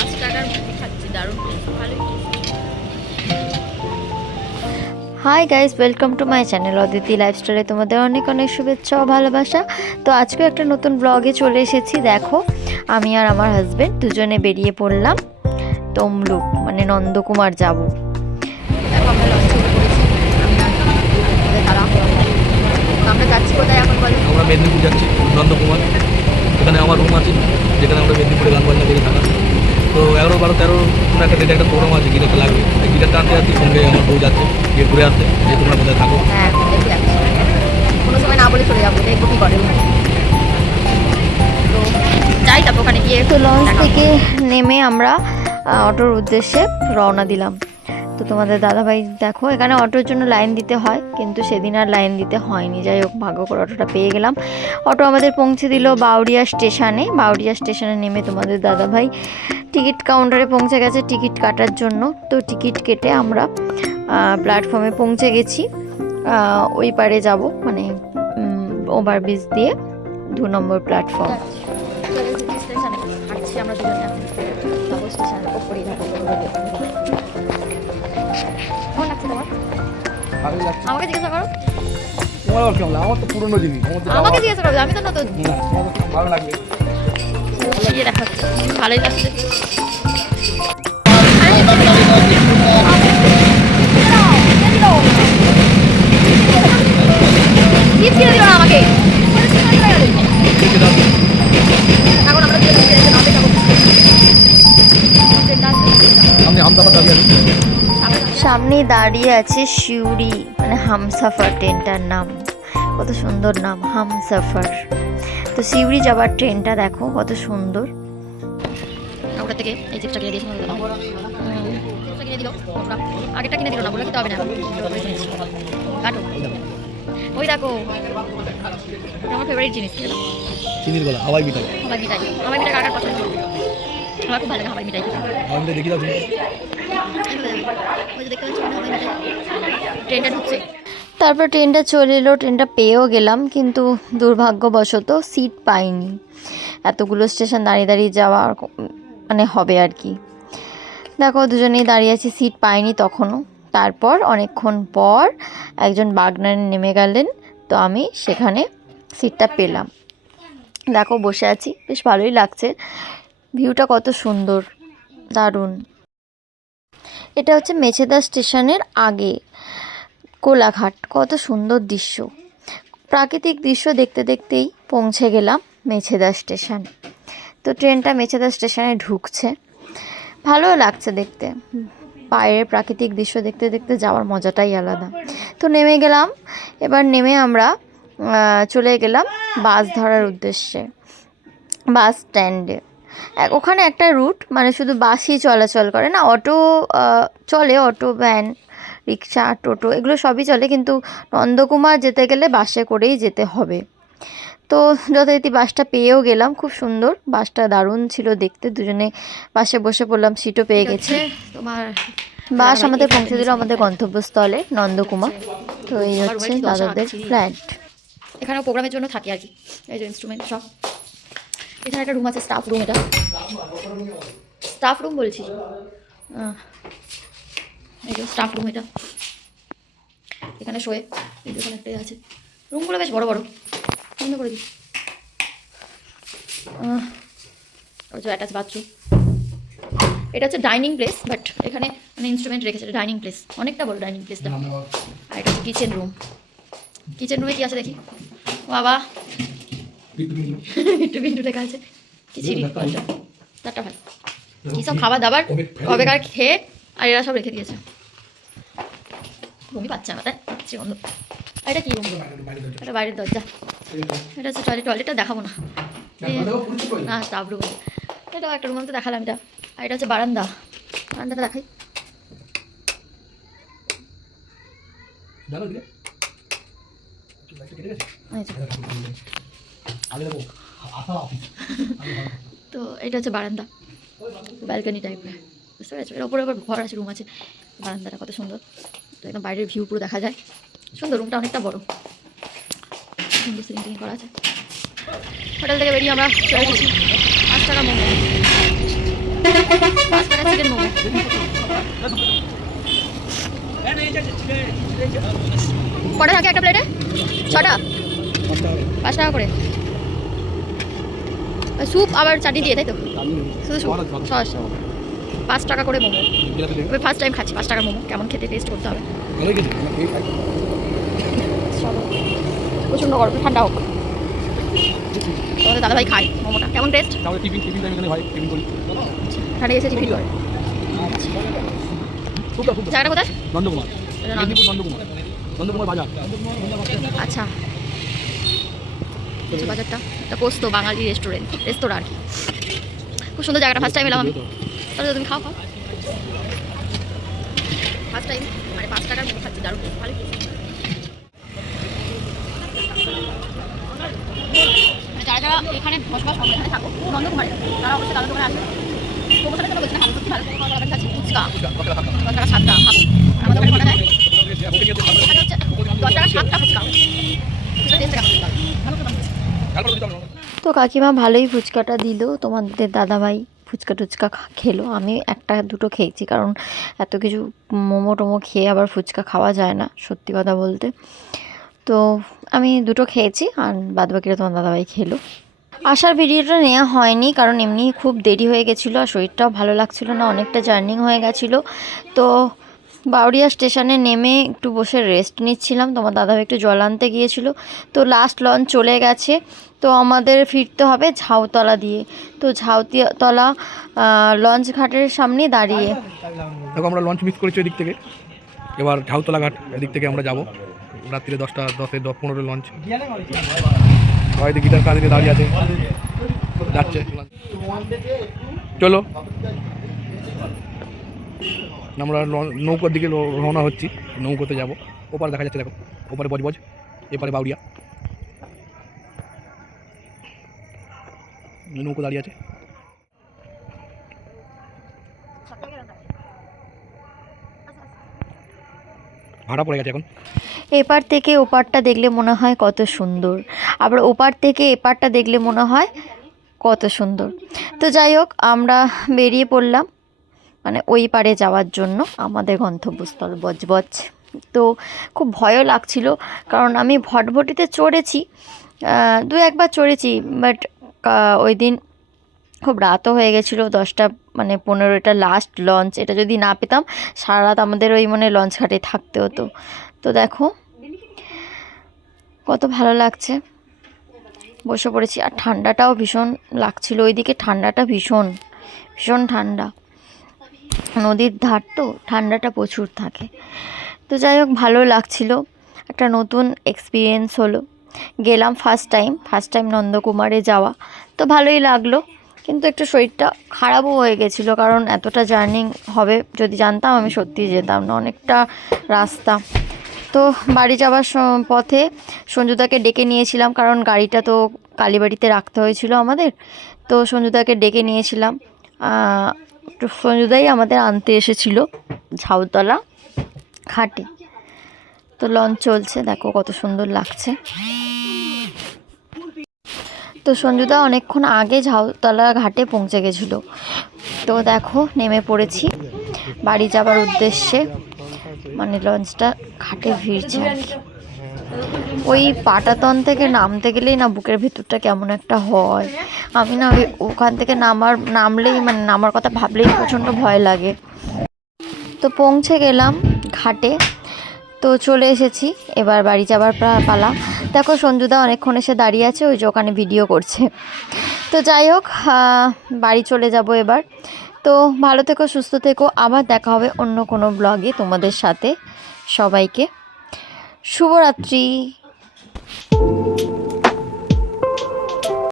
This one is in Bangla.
5 টাকার মুড়ি খাচ্ছি, দারুণ ভালোই। Hi guys, welcome to my channel Aditi লাইফস্টাইলে তোমাদের অনেক অনেক শুভেচ্ছা ও ভালোবাসা। তো আজকে একটা নতুন ব্লগে চলে এসেছি। দেখো, আমি আর আমার হাজবেন্ড দুজনে বেরিয়ে পড়লাম তমলুক, মানে নন্দকুমার যাব। দেখো আমরা লঞ্চে উঠে পড়েছি, আমি আর আমাদের তারা। আমরা যাচ্ছি কোথায় এখন বলো? আমরা মেদিনীপুর যাচ্ছি, নন্দকুমার। এখানে আমার রুম আছে, যেখানে আমরা মেদিনীপুরে গান বাজনা করে থাকা। তো 11, 12, 13 কোনো একটা ডেটে একটা প্রোগ্রাম আছে, গিটারটা লাগবে। এই গিটারটা আনতে যাচ্ছি, সঙ্গে আমার বউ যাচ্ছে, গিয়ে ঘুরে আসতে, যে তোমরা কোথায় থাকো। হ্যাঁ দেখি আসছি, কোনো সময় না বলে চলে যাবো, দেখবো কী করে। তো যাই, তারপর ওখানে গিয়ে তো লঞ্চ থেকে নেমে আমরা অটোর উদ্দেশ্যে রওনা দিলাম। তো তোমাদের দাদাভাই দেখো, এখানে অটোর জন্য লাইন দিতে হয়, কিন্তু সেদিন আর লাইন দিতে হয়নি। যাই হোক, ভাগ্য করে অটোটা পেয়ে গেলাম। অটো আমাদের পৌঁছে দিল বাউরিয়া স্টেশনে। বাউরিয়া স্টেশনে নেমে তোমাদের দাদাভাই টিকিট কাউন্টারে পৌঁছে গেছে টিকিট কাটার জন্য। তো টিকিট কেটে আমরা প্ল্যাটফর্মে পৌঁছে গেছি। ওই পারে যাব, মানে ওভারব্রিজ দিয়ে 2 নম্বর প্ল্যাটফর্ম। স্টেশনে হাঁটছি আমরা দুজনে, এখন যাবো স্টেশনের ওপরেই যাবো। কেমন লাগছে তোমার? ভালোই লাগছে। আমাকে জিজ্ঞাসা করো। তোমার আবার কেমন লাগে? আমার তো পুরনো জিনিস, আমার তো আমাকে জিজ্ঞাসা করো, আমি তো নতুন। না, তোমার তো ভালো লাগবে। গিয়ে দেখা হচ্ছে, ভালোই লাগছে। চিপস কিনে দিল না আমাকে। এখন আমরা দুজন মিলে নামতে যাবো। আমি হামদাবাদ দাঁড়িয়ে আছি। সামনে দাঁড়িয়ে আছে শিউরি, মানে হামসাফার ট্রেনটার নাম। কত সুন্দর নাম, হামসাফার। তো শিউরি যাবার ট্রেনটা দেখো কত সুন্দর। ওটা থেকে এই চিপসটা কিনে দিয়েছি। চিপসটা কিনে দিল, আগেরটা কিনে দিল না, বলে খেতে হবে না। কাটো, ওই দেখো আমার ফেভারিট জিনিস চিনির গলা, হাওয়াই মিঠাই। হাওয়াই মিঠাই। হাওয়াই মিঠাই কার কার পছন্দ? আমার খুব ভালো লাগে হাওয়াই মিঠাই খেতে। হাওয়াই মিঠাই দেখি দাও তুমি। ওই যে দেখতে পাচ্ছি হাওয়াই মিঠাই। ট্রেনটা ঢুকছে। তারপর ট্রেনটা চলে এলো, ট্রেনটা পেয়েও গেলাম, কিন্তু দুর্ভাগ্যবশত সিট পাইনি। এতগুলো স্টেশন দাঁড়িয়ে দাঁড়িয়ে যাওয়া মানে হবে আর কি। দেখো দুজনেই দাঁড়িয়ে আছি, সিট পাইনি তখনও। তারপর অনেকক্ষণ পর একজন বাগনান নেমে গেলেন, তো আমি সেখানে সিটটা পেলাম। দেখো বসে আছি, বেশ ভালোই লাগছে। ভিউটা কত সুন্দর, দারুণ। এটা হচ্ছে মেছেদা স্টেশনের আগে কোলাঘাট। কত সুন্দর দৃশ্য, প্রাকৃতিক দৃশ্য দেখতে দেখতেই পৌঁছে গেলাম মেছেদা স্টেশন। তো ট্রেনটা মেছেদা স্টেশনে ঢুকছে, ভালো লাগছে দেখতে। বাইরের প্রাকৃতিক দৃশ্য দেখতে দেখতে যাওয়ার মজাটাই আলাদা। তো নেমে গেলাম। এবার নেমে আমরা চলে গেলাম বাস ধরার উদ্দেশ্যে, বাস স্ট্যান্ডে। ওখানে একটা রুট, মানে শুধু বাসই চলাচল করে না, অটো চলে, অটো, ভ্যান, রিক্সা, টোটো এগুলো সবই চলে, কিন্তু নন্দকুমার যেতে গেলে বাসে করেই যেতে হবে। তো যথারীতি বাসটা পেয়েও গেলাম, খুব সুন্দর বাসটা, দারুণ ছিল দেখতে। দুজনে বাসে বসে পড়লাম, সিটও পেয়ে গেছি। তোমার বাস আমাদের পৌঁছে দিল আমাদের গন্তব্যস্থলে নন্দকুমার। তো এই হচ্ছে দাদাদের ফ্ল্যাট। এখানেও প্রোগ্রামের জন্য থাকে আর কি, এই যে ইনস্ট্রুমেন্ট সব। এখানে একটা রুম আছে, স্টাফ রুম। এটা স্টাফ রুম বলছি, এই যে স্টাফ রুম। এটা এখানে শোয়ে, এই যে একটাই আছে। রুমগুলো বেশ বড় বড়। বন্ধ করে দিই। ওই যে অ্যাটাচ বাথরুম। এটা হচ্ছে ডাইনিং প্লেস, বাট এখানে মানে ইনস্ট্রুমেন্ট রেখেছে। ডাইনিং প্লেস, অনেকটা বড় ডাইনিং প্লেসটা। আর এটা হচ্ছে কিচেন রুম। কিচেন রুমে কি আছে দেখি। বাবা একটু বিন্দু লেখা আছে। খিচুড়ি, চারটা ভাত, কী সব খাবার দাবার কবেকার খেয়ে আর এরা সব রেখে দিয়েছে। বমি পাচ্ছে আমার, তাই বন্ধু। আর এটা কি রুম? এটা বাইরের দরজা। এটা হচ্ছে টয়লেট। টয়লেটটা দেখাবো না, না স্টাফ রুম। এটাও একটা রুম, আমি তো দেখালাম এটা। আর এটা হচ্ছে বারান্দা। বারান্দাটা দেখাই। তো এটা হচ্ছে বারান্দা, ব্যালকনি টাইপের, বুঝতে পেরেছো? এর ওপরে আবার ঘর আছে, রুম আছে। বারান্দাটা কত সুন্দর, তো একদম বাইরের ভিউ পুরো দেখা যায়। সুন্দর, রুমটা অনেকটা বড়, সুন্দর সিলিং টিলিং করা আছে। হোটেল থেকে বেরিয়ে আমরা চলে এসেছি 5 টাকা মোমো। 5 টাকা চিকেন মোমো। কটা থাকে একটা প্লেটে? 6টা? 5 টাকা করে। স্যুপ আবার চাটনি দিয়ে, তাই তো? শুধু স্যুপ, সস। 5 টাকা করে মোমো। আমি ফার্স্ট টাইম খাচ্ছি 5 টাকার মোমো, কেমন খেতে টেস্ট করতে হবে। প্রচণ্ড গরম, ঠান্ডা হোক। তোমাদের দাদাভাই খায় মোমোটা, কেমন টেস্ট? এখানে এসে টিফিন করে। জায়গাটা কোথায়? নন্দকুমার, নন্দকুমার বাজার। আচ্ছা, কিছু বাজারটা এটা পোস্ত বাঙালি রেস্তোরাঁ আর কি। খুব সুন্দর জায়গাটা, ফার্স্ট টাইম এলাম আমি। তাহলে তুমি খাও ফার্স্ট টাইম, মানে 5 টাকার মোমো খাচ্ছি, দারুণ ভালো। যারা যারা এখানে বসবাস করবে, এখানে থাকো নন্দকুমারে, তারা অবশ্যই তাদের দোকানে আসবে। প্রমোশনের জন্য বলছি না, খাবো সত্যি ভালো। তোমার কাছে ফুচকা 10 টাকা 7টা খাবো। আমার দোকানে কটা দেয়? এখানে হচ্ছে 10 টাকা 7টা ফুচকা। ফুচকা টেস্ট কেমন? তো কাকিমা ভালোই ফুচকাটা দিল, তোমাদের দাদাভাই ফুচকা টুচকা খেলো। আমি একটা দুটো খেয়েছি, কারণ এত কিছু মোমো টোমো খেয়ে আবার ফুচকা খাওয়া যায় না, সত্যি কথা বলতে। তো আমি দুটো খেয়েছি, আর বাদবাকিটা তোমার দাদাভাই খেলো। আসার ভিডিওটা নেওয়া হয়নি, কারণ এমনি খুব দেরি হয়ে গেছিলো, আর শরীরটাও ভালো লাগছিলো না, অনেকটা জার্নি হয়ে গেছিলো। তো বাউরিয়া স্টেশনে নেমে একটু বসে রেস্ট নিচ্ছিলাম, তোমার দাদাভাই একটু জল আনতে গিয়েছিল। তো লাস্ট লঞ্চ চলে গেছে, তো আমাদের ফিরতে হবে ঝাউতলা দিয়ে। তো ঝাউতলা লঞ্চ ঘাটের সামনে দাঁড়িয়ে। দেখো আমরা লঞ্চ মিস করেছি ওই দিক থেকে, এবার ঝাউতলা ঘাট এদিক থেকে আমরা যাবো। রাত্রিরে 10টা 10-15 লঞ্চ। হয়তো গিটার কাঁধে দাঁড়িয়ে আছে, যাচ্ছে। চলো আমরা নৌকার দিকে রওনা হচ্ছি, নৌকোতে যাবো। ওপারে দেখা যাচ্ছে, দেখো ওপারে বজবজ, এপারে বাউরিয়া। নৌকো দাঁড়িয়ে আছে। ভাড়া পড়ে গেছে এখন। এপার থেকে ওপারটা দেখলে মনে হয় কত সুন্দর, আবার ওপার থেকে এপারটা দেখলে মনে হয় কত সুন্দর। তো যাই হোক, আমরা বেরিয়ে পড়লাম মানে ওই পারে যাওয়ার জন্য, আমাদের গন্তব্যস্থল বজবজ। তো খুব ভয়ও লাগছিল, কারণ আমি ভটভটিতে চড়েছি, 2-1বার চড়েছি, বাট ওই দিন খুব রাতও হয়ে গেছিলো, 10টা মানে 15টা লাস্ট লঞ্চ। এটা যদি না পেতাম, সারা রাত আমাদের ওই মানে লঞ্চ ঘাটে থাকতে হতো। তো দেখো কত ভালো লাগছে, বসে পড়েছি। আর ঠান্ডাটাও ভীষণ লাগছিল ওইদিকে, ঠান্ডাটা ভীষণ ভীষণ ঠান্ডা, নদীর ধার তো, ঠান্ডাটা প্রচুর থাকে। তো যাই হোক, ভালো লাগছিল, একটা নতুন এক্সপিরিয়েন্স হলো। গেলাম ফার্স্ট টাইম নন্দকুমারে যাওয়া, তো ভালোই লাগলো। কিন্তু একটু শরীরটা খারাপও হয়ে গেছিলো, কারণ এতটা জার্নি হবে যদি জানতাম, আমি সত্যিই যেতাম না, অনেকটা রাস্তা। তো বাড়ি যাওয়ার পথে সঞ্জুদাকে ডেকে নিয়েছিলাম, কারণ গাড়িটা তো কালীবাড়িতে রাখতে হয়েছিল আমাদের। তো সঞ্জুদাকে ডেকে নিয়েছিলাম, সঞ্জুদাই আমাদের আনতে এসেছিল ঝাউতলা ঘাটে। তো লঞ্চ চলছে, দেখো কত সুন্দর লাগছে। তো সঞ্জুদা অনেকক্ষণ আগে ঝাউতলা ঘাটে পৌঁছে গেছিলো। তো দেখো নেমে পড়েছি বাড়ি যাবার উদ্দেশ্যে, মানে লঞ্চটা ঘাটে ভিড়ছে আর কি। ওই পাটাতন থেকে নামতে গেলেই না বুকের ভিতরটা কেমন একটা হয়, আমি না ওখান থেকে নামলেই মানে নামার কথা ভাবলেই প্রচণ্ড ভয় লাগে। তো পৌঁছে গেলাম ঘাটে, তো চলে এসেছি, এবার বাড়ি যাবার পালা। দেখো সঞ্জুদা অনেকক্ষণ এসে দাঁড়িয়ে আছে, ওই যে ওখানে ভিডিও করছে। তো যাই হোক, বাড়ি চলে যাব এবার। তো ভালো থেকো, সুস্থ থেকো, আবার দেখা হবে অন্য কোনো ব্লগে তোমাদের সাথে। সবাইকে শুভরাত্রি।